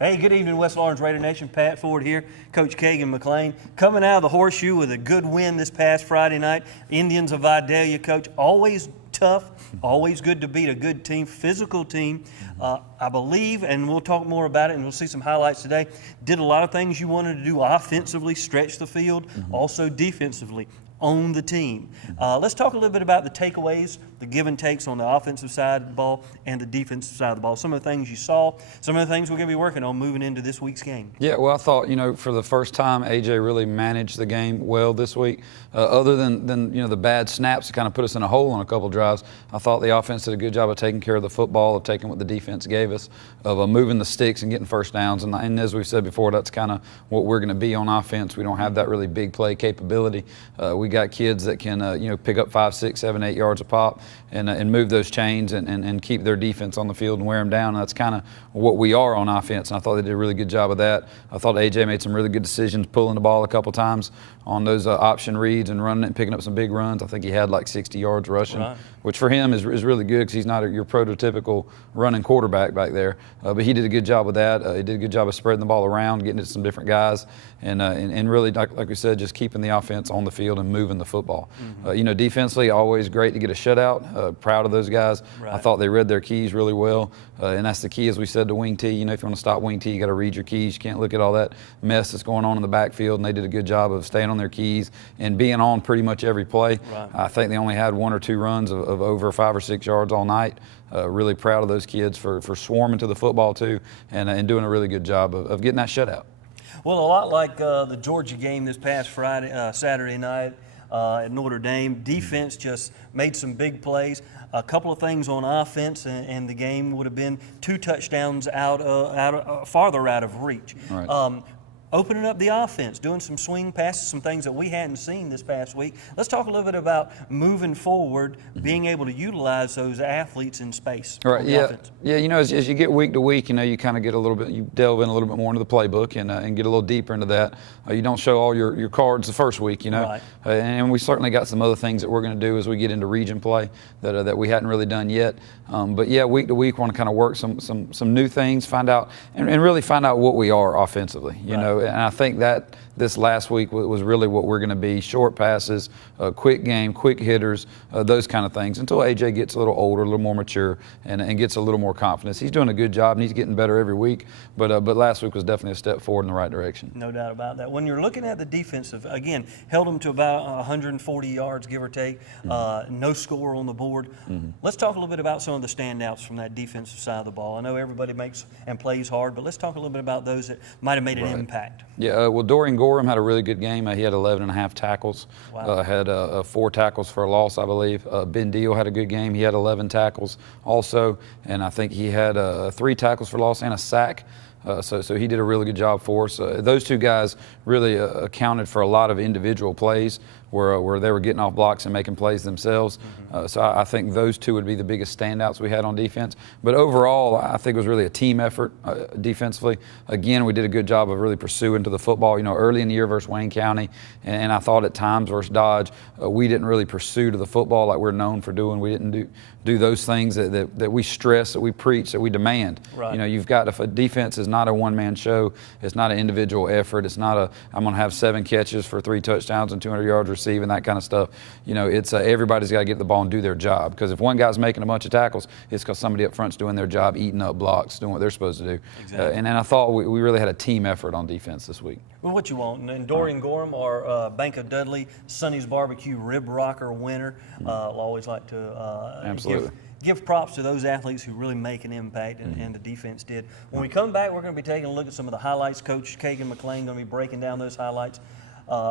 Hey, good evening, West Lawrence Raider Nation. Pat Ford here, Coach Kagan McLean, coming out of the Horseshoe with a good win this past Friday night. Indians of Vidalia, Coach, always tough, always good to beat a good team, physical team. I believe, and we'll talk more about it, and we'll see some highlights today, did a lot of things you wanted to do offensively, stretch the field, also defensively. Own the team. Let's talk a little bit about the takeaways, the give and takes on the offensive side of the ball and the defensive side of the ball. Some of the things you saw, some of the things we're going to be working on moving into this week's game. Yeah, well, I thought, for the first time, AJ really managed the game well this week. Other than the bad snaps that kind of put us in a hole on a couple drives, I thought the offense did a good job of taking care of the football, of taking what the defense gave us, of moving the sticks and getting first downs. And as we've said before, that's kind of what we're going to be on offense. We don't have that really big play capability. We got kids that can, pick up 5, 6, 7, 8 yards a pop and move those chains and keep their defense on the field and wear them down. And that's kind of what we are on offense, and I thought they did a really good job of that. I thought AJ made some really good decisions, pulling the ball a couple times on those option reads and running it and picking up some big runs. I think he had like 60 yards rushing, which for him is really good because he's not your prototypical running quarterback back there. But he did a good job with that. He did a good job of spreading the ball around, getting it to some different guys, and really, like we said, just keeping the offense on the field and moving the football. Defensively, always great to get a shutout. Proud of those guys. I thought they read their keys really well, and that's the key, as we said, to wing T. If you want to stop wing T, you got to read your keys. You can't look at all that mess that's going on in the backfield, and they did a good job of staying on their keys and being on pretty much every play. I think they only had 1 or 2 runs of over 5 or 6 yards all night. Really proud of those kids for swarming to the football too and doing a really good job of getting that shutout. Well, a lot like the Georgia game this past Saturday night at Notre Dame, defense just made some big plays. A couple of things on offense, and the game would have been 2 touchdowns farther out of reach. Opening up the offense, doing some swing passes, some things that we hadn't seen this past week. Let's talk a little bit about moving forward, being able to utilize those athletes in space. Right. Yeah. As you get week to week, you kind of get a little bit, you delve in a little bit more into the playbook and get a little deeper into that. You don't show all your cards the first week, and we certainly got some other things that we're going to do as we get into region play that we hadn't really done yet. But yeah, week to week, want to kind of work some new things, find out and really find out what we are offensively, And I think that this last week was really what we're going to be: short passes, quick game, quick hitters, those kind of things, until AJ gets a little older, a little more mature, and gets a little more confidence. He's doing a good job, and he's getting better every week, but last week was definitely a step forward in the right direction. No doubt about that. When you're looking at the defensive, again, held them to about 140 yards, give or take, no score on the board. Let's talk a little bit about some of the standouts from that defensive side of the ball. I know everybody makes and plays hard, but let's talk a little bit about those that might have made an impact. Yeah, well, Dorian Gorham had a really good game. He had 11.5 tackles, had 4 tackles for a loss, I believe. Ben Deal had a good game. He had 11 tackles also, and I think he had 3 tackles for loss and a sack. So he did a really good job for us. Those 2 guys really accounted for a lot of individual plays where they were getting off blocks and making plays themselves. So I think those 2 would be the biggest standouts we had on defense. But overall, I think it was really a team effort defensively. Again, we did a good job of really pursuing to the football. Early in the year versus Wayne County, and I thought at times versus Dodge, we didn't really pursue to the football like we're known for doing. We didn't do those things that we stress, that we preach, that we demand. You've got, if a defense is not a one-man show, it's not an individual effort, it's not I'm going to have 7 catches for 3 touchdowns and 200 yards receiving, that kind of stuff. It's everybody's got to get the ball and do their job, because if one guy's making a bunch of tackles, it's because somebody up front's doing their job, eating up blocks, doing what they're supposed to do. Exactly. And I thought we really had a team effort on defense this week. Well, what you want, and Dorian Gorham, our Bank of Dudley Sonny's Barbecue Rib Rocker winner. I'll always like to give props to those athletes who really make an impact, and the defense did. When we come back, we're going to be taking a look at some of the highlights. Coach Kagan McLean going to be breaking down those highlights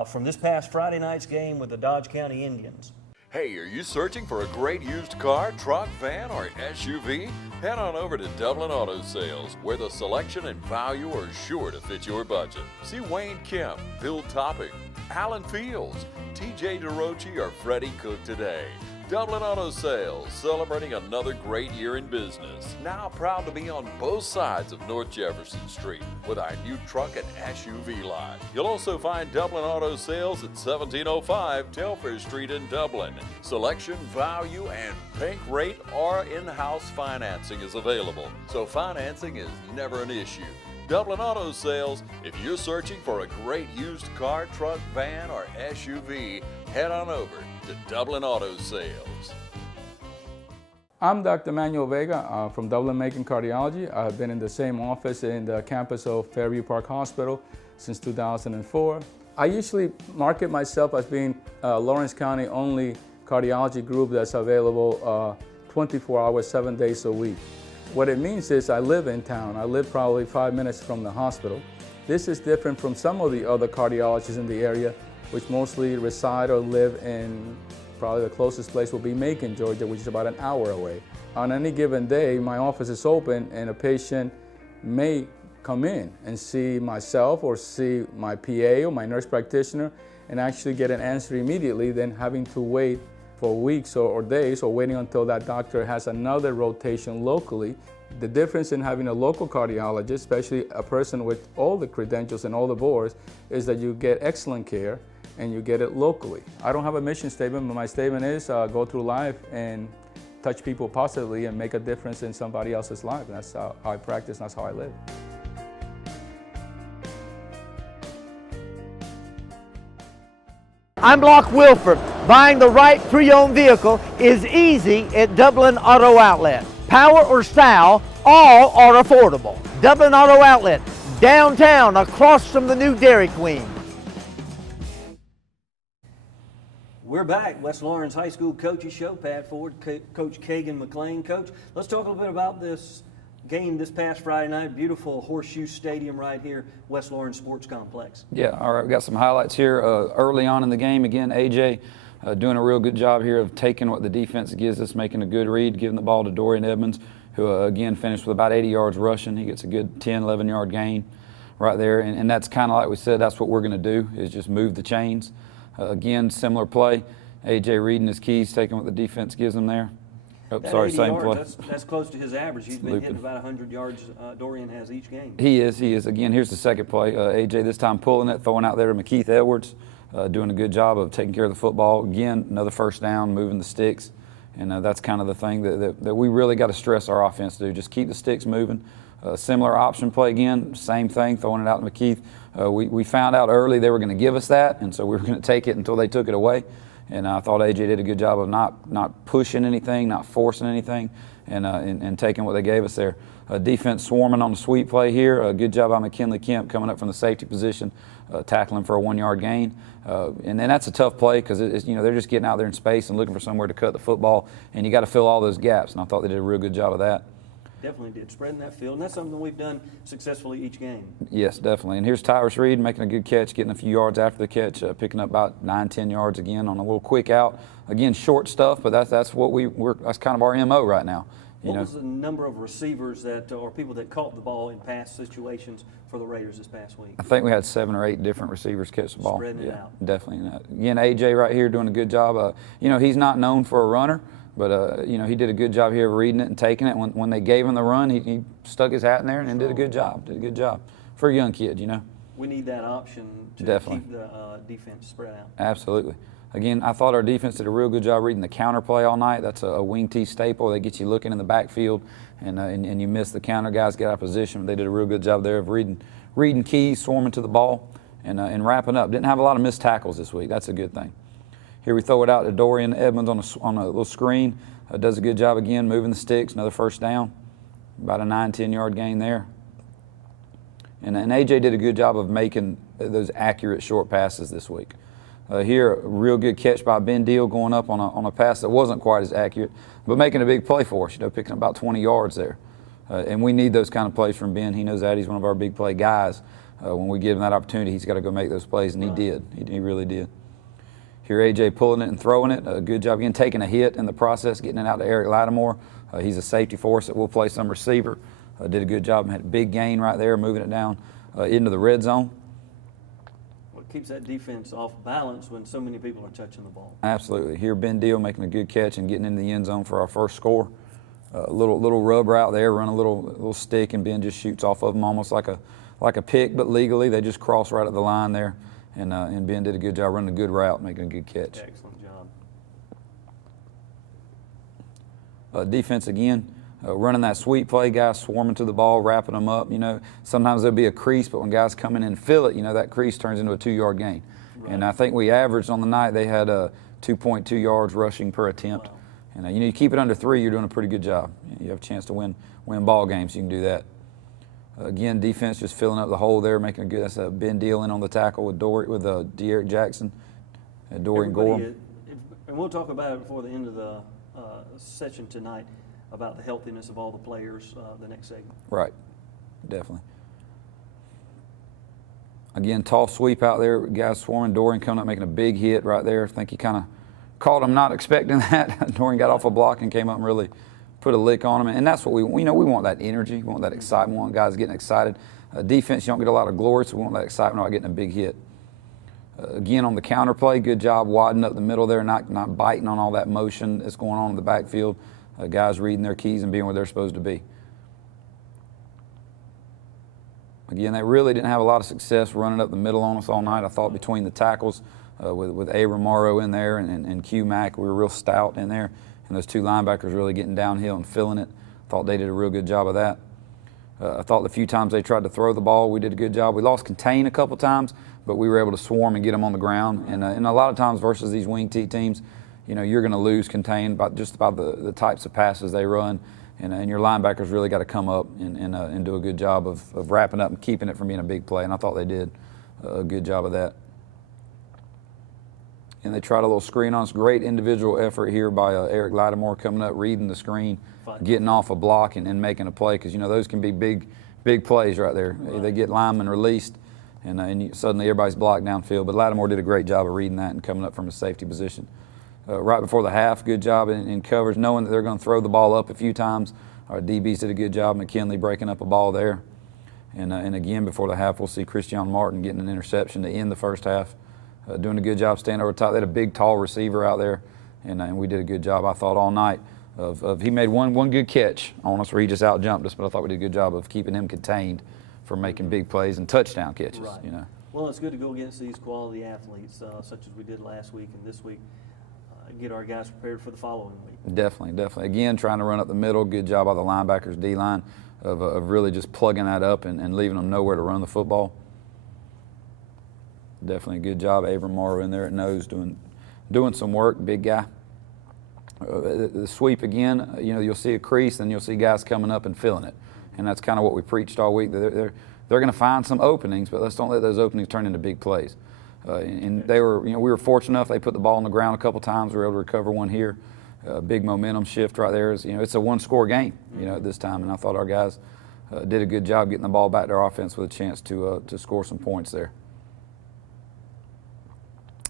from this past Friday night's game with the Dodge County Indians. Hey, are you searching for a great used car, truck, van, or SUV? Head on over to Dublin Auto Sales, where the selection and value are sure to fit your budget. See Wayne Kemp, Bill Topic, Alan Fields, TJ DeRochi, or Freddie Cook today. Dublin Auto Sales, celebrating another great year in business. Now proud to be on both sides of North Jefferson Street with our new truck and SUV lot. You'll also find Dublin Auto Sales at 1705 Telfair Street in Dublin. Selection, value, and bank rate or in-house financing is available, so financing is never an issue. Dublin Auto Sales. If you're searching for a great used car, truck, van, or SUV, head on over to Dublin Auto Sales. I'm Dr. Manuel Vega from Dublin Macon Cardiology. I've been in the same office in the campus of Fairview Park Hospital since 2004. I usually market myself as being Lawrence County only cardiology group that's available 24 hours, 7 days a week. What it means is I live in town. I live probably 5 minutes from the hospital. This is different from some of the other cardiologists in the area, which mostly reside or live in, probably the closest place will be Macon, Georgia, which is about an hour away. On any given day, my office is open and a patient may come in and see myself or see my PA or my nurse practitioner and actually get an answer immediately than having to wait for weeks or days or waiting until that doctor has another rotation locally. The difference in having a local cardiologist, especially a person with all the credentials and all the boards, is that you get excellent care and you get it locally. I don't have a mission statement, but my statement is go through life and touch people positively and make a difference in somebody else's life. And that's how I practice, and that's how I live. I'm Locke Wilford. Buying the right pre-owned vehicle is easy at Dublin Auto Outlet. Power or style, all are affordable. Dublin Auto Outlet, downtown across from the new Dairy Queen. We're back. West Lawrence High School Coaches Show. Pat Ford, Coach Kagan McLean. Coach, let's talk a little bit about this game this past Friday night. Beautiful Horseshoe Stadium right here, West Lawrence Sports Complex. Yeah, all right, we got some highlights here. Early on in the game, again, AJ doing a real good job here of taking what the defense gives us, making a good read, giving the ball to Dorian Edmonds, who again finished with about 80 yards rushing. He gets a good 10, 11-yard gain right there, and that's kind of like we said, that's what we're going to do, is just move the chains. Again, similar play. AJ reading his keys, taking what the defense gives him there. Oh, sorry, same play. That's close to his average. He's been hitting about 100 yards. Dorian has each game. He is. Again, here's the second play. AJ this time pulling it, throwing out there to McKeith Edwards, doing a good job of taking care of the football. Again, another first down, moving the sticks. And that's kind of the thing that we really got to stress our offense to do. Just keep the sticks moving. Similar option play again, same thing, throwing it out to McKeith. We found out early they were going to give us that, and so we were going to take it until they took it away. And I thought AJ did a good job of not pushing anything, not forcing anything, and taking what they gave us there. Defense swarming on the sweep play here. A good job by McKinley Kemp coming up from the safety position, tackling for a 1-yard gain. And then that's a tough play because they're just getting out there in space and looking for somewhere to cut the football, and you got to fill all those gaps. And I thought they did a real good job of that. Definitely did, spreading that field, and that's something we've done successfully each game. Yes, definitely. And here's Tyrus Reed making a good catch, getting a few yards after the catch, picking up about 9, 10 yards again on a little quick out. Again, short stuff, but that's what that's kind of our MO right now. What was the number of receivers or people that caught the ball in pass situations for the Raiders this past week? I think we had 7 or 8 different receivers catch the ball. Spreading it out. Definitely. Again, AJ right here doing a good job. He's not known for a runner, but he did a good job here of reading it and taking it. When they gave him the run, he stuck his hat in there and did a good job. Did a good job for a young kid. We need that option to keep the defense spread out. Absolutely. Again, I thought our defense did a real good job reading the counter play all night. That's a wing T staple. They get you looking in the backfield, and you miss the counter. Guys get out of position. They did a real good job there of reading keys, swarming to the ball, and wrapping up. Didn't have a lot of missed tackles this week. That's a good thing. Here we throw it out to Dorian Edmonds on a little screen. Does a good job again, moving the sticks. Another first down. About a 9, 10-yard gain there. And AJ did a good job of making those accurate short passes this week. Here, a real good catch by Ben Deal going up on a pass that wasn't quite as accurate, but making a big play for us, picking up about 20 yards there. And we need those kind of plays from Ben. He knows that. He's one of our big play guys. When we give him that opportunity, he's got to go make those plays, and he did. He really did. Here, AJ pulling it and throwing it. A good job again, taking a hit in the process, getting it out to Eric Lattimore. He's a safety for us that will play some receiver. Did a good job and had a big gain right there, moving it down into the red zone. Well, it keeps that defense off balance when so many people are touching the ball. Absolutely. Here, Ben Deal making a good catch and getting in the end zone for our first score. Little rub route there, run a little stick, and Ben just shoots off of them almost like a pick, but legally they just cross right at the line there. And Ben did a good job running a good route, making a good catch. Excellent job. Defense again, running that sweep play, guys swarming to the ball, wrapping them up. You know, sometimes there'll be a crease, but when guys come in and fill it, you know, that crease turns into a 2-yard gain. Right. And I think we averaged on the night, they had 2.2 yards rushing per attempt. Wow. And you know, you keep it under 3, you're doing a pretty good job. You have a chance to win ball games, you can do that. Again, defense just filling up the hole there, making a good. That's a Ben Deal in on the tackle with De'Eric Jackson, Dorian Gorham. And we'll talk about it before the end of the session tonight about the healthiness of all the players the next segment. Right, definitely. Again, tall sweep out there, guys swarming. Dorian coming up, making a big hit right there. I think he kind of caught him not expecting that. Dorian got off a block and came up and really put a lick on him. And that's what we want that energy, we want that excitement, we want guys getting excited. Defense, you don't get a lot of glory, so we want that excitement about getting a big hit. Again, on the counter play, good job widening up the middle there, not biting on all that motion that's going on in the backfield. Guys reading their keys and being where they're supposed to be. Again, they really didn't have a lot of success running up the middle on us all night. I thought between the tackles with Abram Morrow in there and Q Mack, we were real stout in there. And those 2 linebackers really getting downhill and filling it. Thought they did a real good job of that. I thought the few times they tried to throw the ball, we did a good job. We lost contain a couple times, but we were able to swarm and get them on the ground. And a lot of times versus these wing T teams, you know, you're going to lose contain by just about the types of passes they run. And your linebackers really got to come up and do a good job of wrapping up and keeping it from being a big play. And I thought they did a good job of that. And they tried a little screen on us. Great individual effort here by Eric Lattimore coming up, reading the screen, getting off a block and making a play, because, you know, those can be big plays right there. Right. They get linemen released, and suddenly everybody's blocked downfield. But Lattimore did a great job of reading that and coming up from a safety position. Right before the half, good job in coverage, knowing that they're going to throw the ball up a few times. Our DBs did a good job, McKinley breaking up a ball there. And again, before the half, we'll see Christian Martin getting an interception to end the first half. Doing a good job staying over top. They had a big, tall receiver out there, and we did a good job, I thought, all night. He made one good catch on us where he just out-jumped us, but I thought we did a good job of keeping him contained for making big plays and touchdown catches. Right. You know. Well, it's good to go against these quality athletes, such as we did last week and this week. Get our guys prepared for the following week. Definitely. Again, trying to run up the middle. Good job by the linebackers, D-line, of really just plugging that up and leaving them nowhere to run the football. Definitely a good job. Abram Morrow in there at nose doing some work, big guy. The sweep again, you know, you'll see a crease, and you'll see guys coming up and filling it. And that's kind of what we preached all week. They're going to find some openings, but let's don't let those openings turn into big plays. And they were, you know, we were fortunate enough. They put the ball on the ground a couple times. We were able to recover one here. Big momentum shift right there. You know, it's a 1-score game, you know, at this time. And I thought our guys did a good job getting the ball back to our offense with a chance to score some points there.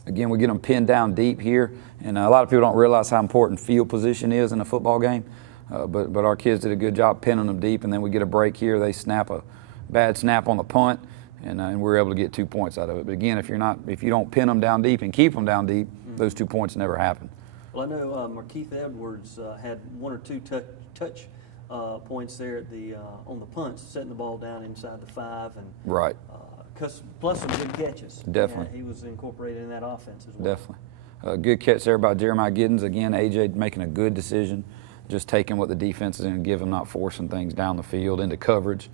Again, we get them pinned down deep here, and a lot of people don't realize how important field position is in a football game. But our kids did a good job pinning them deep, and then we get a break here. They snap a bad snap on the punt, and we were able to get 2 points out of it. But again, if you don't pin them down deep and keep them down deep, those 2 points never happen. Well, I know Markeith Edwards had 1 or 2 touch points there at on the punts, setting the ball down inside the 5, and right. Plus some good catches. Definitely. He was incorporated in that offense as well. Definitely. Good catch there by Jeremiah Giddens. Again, AJ making a good decision, just taking what the defense is going to give him, not forcing things down the field into coverage.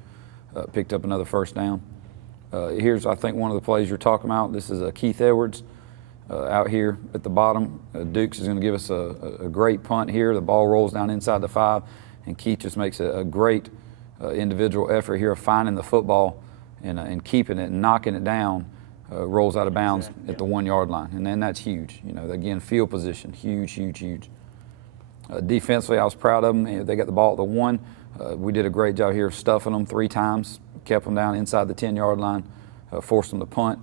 Picked up another first down. Here's, I think, one of the plays you're talking about. This is Keith Edwards out here at the bottom. Dukes is going to give us a great punt here. The ball rolls down inside the 5, and Keith just makes a great individual effort here of finding the football and keeping it and knocking it down, rolls out of bounds at the 1-yard line. And then that's huge. You know, again, field position, huge. Defensively, I was proud of them. They got the ball at the 1. We did a great job here of stuffing them 3 times, kept them down inside the 10-yard line, forced them to punt.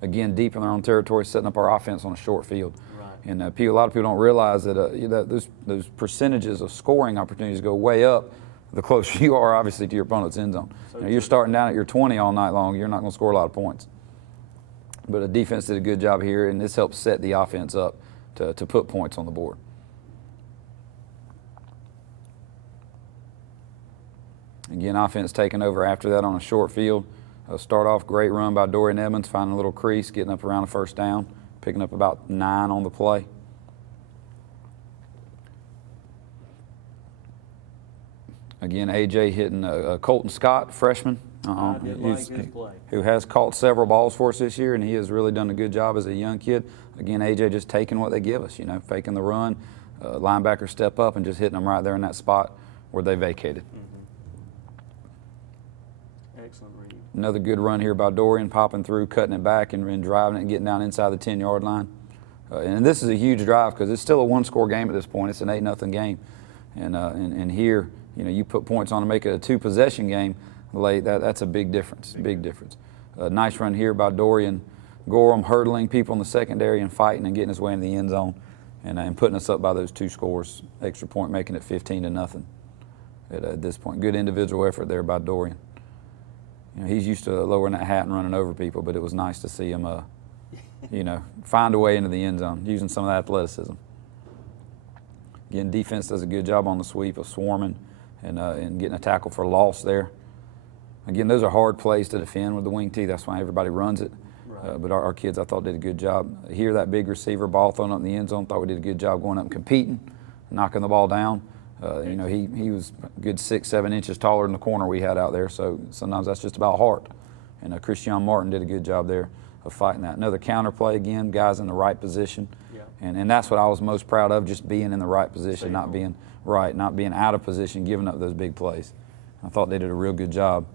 Again, deep in their own territory, setting up our offense on a short field. Right. And a lot of people don't realize that those percentages of scoring opportunities go way up the closer you are, obviously, to your opponent's end zone. So you're starting down at your 20 all night long, you're not going to score a lot of points. But the defense did a good job here, and this helps set the offense up to put points on the board. Again, offense taking over after that on a short field. Start off, great run by Dorian Edmonds, finding a little crease, getting up around a first down, picking up about 9 on the play. Again, AJ hitting Colton Scott, freshman, I did like his play. who has caught several balls for us this year, and he has really done a good job as a young kid. Again, AJ just taking what they give us, you know, faking the run, linebacker step up and just hitting them right there in that spot where they vacated. Excellent read. Another good run here by Dorian, popping through, cutting it back and driving it and getting down inside the 10-yard line. And this is a huge drive because it's still a one-score game at this point. It's an 8-0 game. And here, you know, you put points on to make it a two-possession game late. That's a big difference, big difference. Nice run here by Dorian Gorham, hurdling people in the secondary and fighting and getting his way into the end zone and putting us up by those 2 scores. Extra point making it 15-0 at this point. Good individual effort there by Dorian. You know, he's used to lowering that hat and running over people, but it was nice to see him, you know, find a way into the end zone using some of that athleticism. Again, defense does a good job on the sweep of swarming and getting a tackle for loss there. Again, those are hard plays to defend with the wing tee. That's why everybody runs it. Right. But our kids, I thought, did a good job. Here, that big receiver, ball thrown up in the end zone, thought we did a good job going up and competing, knocking the ball down. You know, he was a good 6-7 inches taller than the corner we had out there, so sometimes that's just about heart. And Christian Martin did a good job there of fighting that. Another counter play again, guys in the right position. Yeah. And that's what I was most proud of, just being in the right position, not being out of position, giving up those big plays. I thought they did a real good job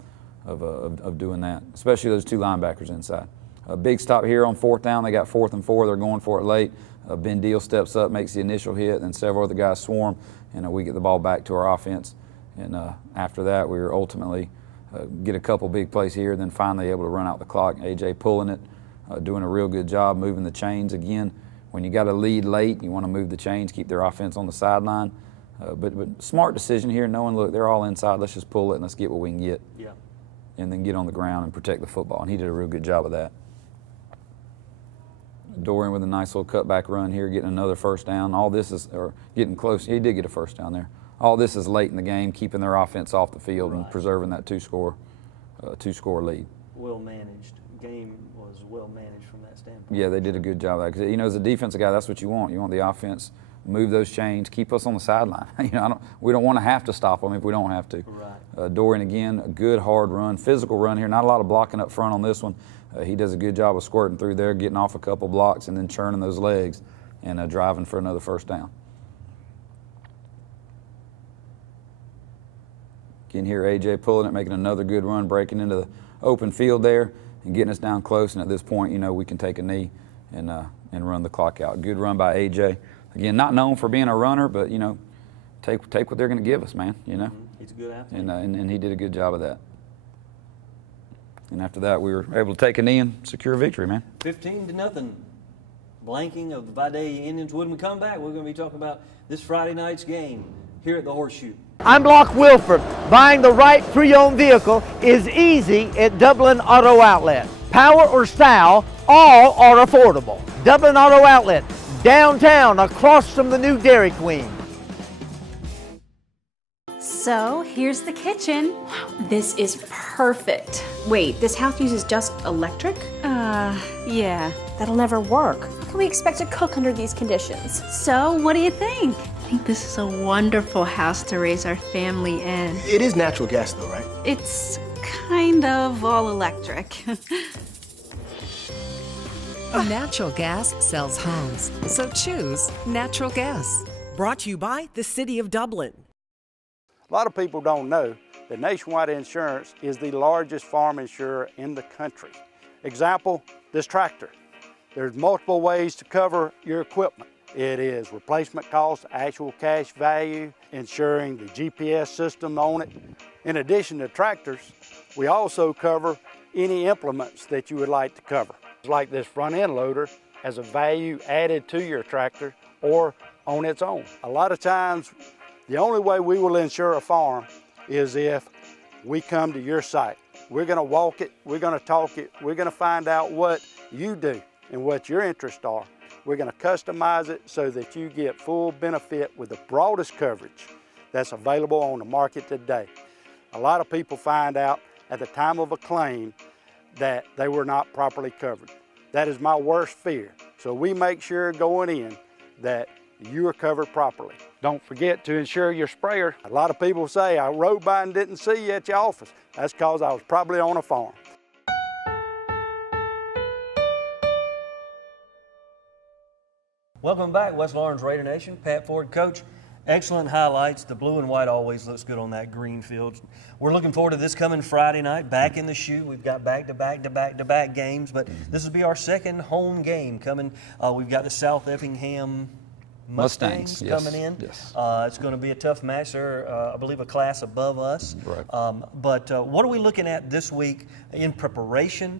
of doing that, especially those 2 linebackers inside. A big stop here on 4th down. They got 4th and 4. They're going for it late. Ben Deal steps up, makes the initial hit, and several other guys swarm, and we get the ball back to our offense. And after that, we were ultimately get a couple big plays here, then finally able to run out the clock. AJ pulling it, doing a real good job moving the chains. Again, when you got a lead late, you want to move the chains, keep their offense on the sideline. But smart decision here, knowing, look, they're all inside. Let's just pull it and let's get what we can get. Yeah. And then get on the ground and protect the football. And he did a real good job of that. Dorian with a nice little cutback run here, getting another first down. All this is, or getting close. He did get a first down there. All this is late in the game, keeping their offense off the field and preserving that two-score lead. Well managed. Game was well managed from that standpoint. Yeah, they did a good job of that. 'Cause, you know, as a defensive guy, that's what you want. You want the offense, move those chains, keep us on the sideline. You know, we don't want to have to stop them if we don't have to. Right. Dorian again, a good hard run, physical run here. Not a lot of blocking up front on this one. He does a good job of squirting through there, getting off a couple blocks, and then churning those legs and driving for another first down. Again here, AJ pulling it, making another good run, breaking into the open field there and getting us down close. And at this point, you know, we can take a knee and run the clock out. Good run by AJ. Again, not known for being a runner, but, you know, take what they're going to give us, man, you know. He's a good athlete. And he did a good job of that. And after that, we were able to take a knee and secure a victory, man. 15-0. Blanking of the Vidalia Indians. When we come back, we're going to be talking about this Friday night's game here at the Horseshoe. I'm Block Wilford. Buying the right pre-owned vehicle is easy at Dublin Auto Outlet. Power or style, all are affordable. Dublin Auto Outlet, downtown across from the new Dairy Queen. So here's the kitchen. This is perfect. Wait, this house uses just electric? Yeah. That'll never work. How can we expect to cook under these conditions? So what do you think? I think this is a wonderful house to raise our family in. It is natural gas though, right? It's kind of all electric. Natural gas sells homes, so choose natural gas. Brought to you by the City of Dublin. A lot of people don't know that Nationwide Insurance is the largest farm insurer in the country. Example, this tractor. There's multiple ways to cover your equipment. It is replacement cost, actual cash value, insuring the GPS system on it. In addition to tractors, we also cover any implements that you would like to cover. Like this front end loader has a value added to your tractor or on its own. A lot of times, the only way we will insure a farm is if we come to your site. We're going to walk it, we're going to talk it, we're going to find out what you do and what your interests are. We're going to customize it so that you get full benefit with the broadest coverage that's available on the market today. A lot of people find out at the time of a claim that they were not properly covered. That is my worst fear. So we make sure going in that you are covered properly. Don't forget to insure your sprayer. A lot of people say, I rode by and didn't see you at your office. That's because I was probably on a farm. Welcome back, West Lawrence Raider Nation. Pat Ford, Coach. Excellent highlights. The blue and white always looks good on that green field. We're looking forward to this coming Friday night, back in the shoe. We've got back-to-back games, but this will be our second home game coming. We've got the South Effingham Mustangs coming in. Yes. It's going to be a tough match. They're, I believe, a class above us. Right. But what are we looking at this week in preparation,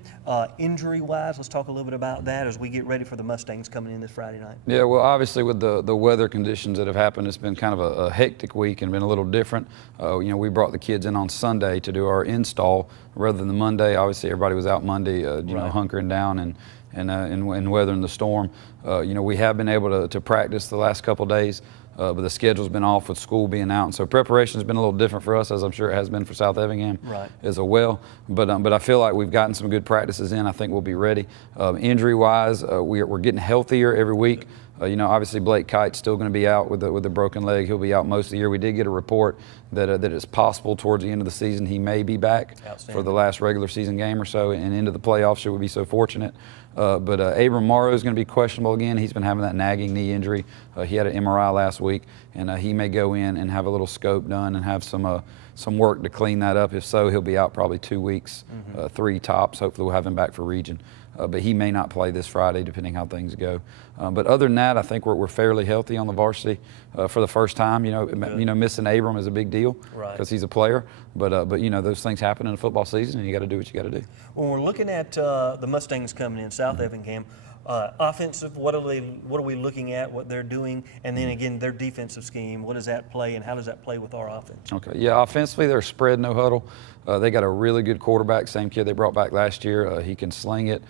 injury-wise? Let's talk a little bit about that as we get ready for the Mustangs coming in this Friday night. Yeah, well, obviously with the weather conditions that have happened, it's been kind of a hectic week and been a little different. We brought the kids in on Sunday to do our install rather than the Monday. Obviously, everybody was out Monday, hunkering down and weathering the storm. We have been able to practice the last couple days, but the schedule's been off with school being out, and so preparation's been a little different for us, as I'm sure it has been for South Effingham as well. But I feel like we've gotten some good practices in. I think we'll be ready. Injury-wise, we're getting healthier every week. Obviously Blake Kite's still going to be out with a broken leg. He'll be out most of the year. We did get a report that it's possible towards the end of the season he may be back for the last regular season game or so and into the playoffs should we be so fortunate. But Abram Morrow is going to be questionable again. He's been having that nagging knee injury. He had an MRI last week, and he may go in and have a little scope done and have some work to clean that up. If so, he'll be out probably 2 weeks, 3 tops. Hopefully we'll have him back for region. But he may not play this Friday, depending how things go. But other than that, I think we're fairly healthy on the varsity for the first time. Missing Abram is a big deal because he's a player. But those things happen in a football season, and you got to do what you got to do. When we're looking at the Mustangs coming in, South Effingham, offensive, what are we looking at, what they're doing, and then again their defensive scheme, what does that play and how does that play with our offense? Okay, yeah, offensively they're spread, no huddle. They got a really good quarterback, same kid they brought back last year. He can sling it.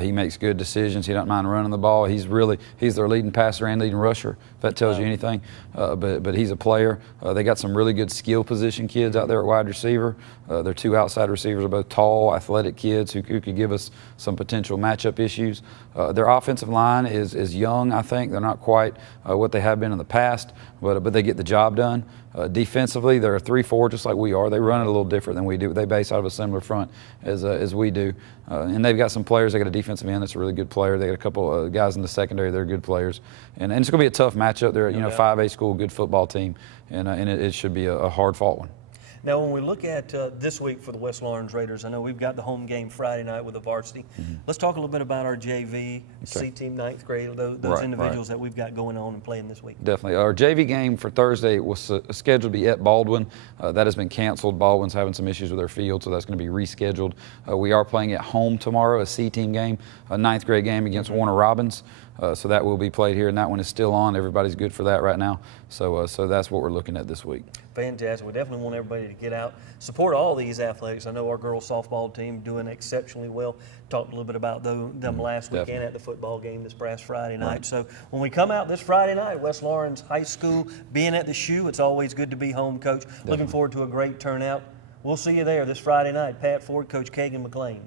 He makes good decisions. He doesn't mind running the ball. He's their leading passer and leading rusher, if that tells you anything. But he's a player. They got some really good skill position kids out there at wide receiver. Their 2 outside receivers are both tall, athletic kids who could give us some potential matchup issues. Their offensive line is young, I think. They're not quite what they have been in the past, but they get the job done. Defensively, they're a 3-4 just like we are. They run it a little different than we do. They base out of a similar front as we do. And they've got some players. They got a defensive end that's a really good player. They got a couple guys in the secondary. They're good players. And it's going to be a tough matchup. They're 5A school, good football team, and it should be a hard-fought one. Now, when we look at this week for the West Lawrence Raiders, I know we've got the home game Friday night with the varsity. Let's talk a little bit about our JV, C-team, 9th grade, those individuals that we've got going on and playing this week. Definitely. Our JV game for Thursday was scheduled to be at Baldwin. That has been canceled. Baldwin's having some issues with their field, so that's going to be rescheduled. We are playing at home tomorrow, a C-team game, a 9th grade game against Warner Robins. So that will be played here, and that one is still on. Everybody's good for that right now. So that's what we're looking at this week. Fantastic. We definitely want everybody to get out, support all these athletics. I know our girls softball team doing exceptionally well. Talked a little bit about them last weekend at the football game this past Friday night. So when we come out this Friday night, West Lawrence High School being at the shoe, it's always good to be home, Coach. Looking forward to a great turnout. We'll see you there this Friday night. Pat Ford, Coach Kagan McLean.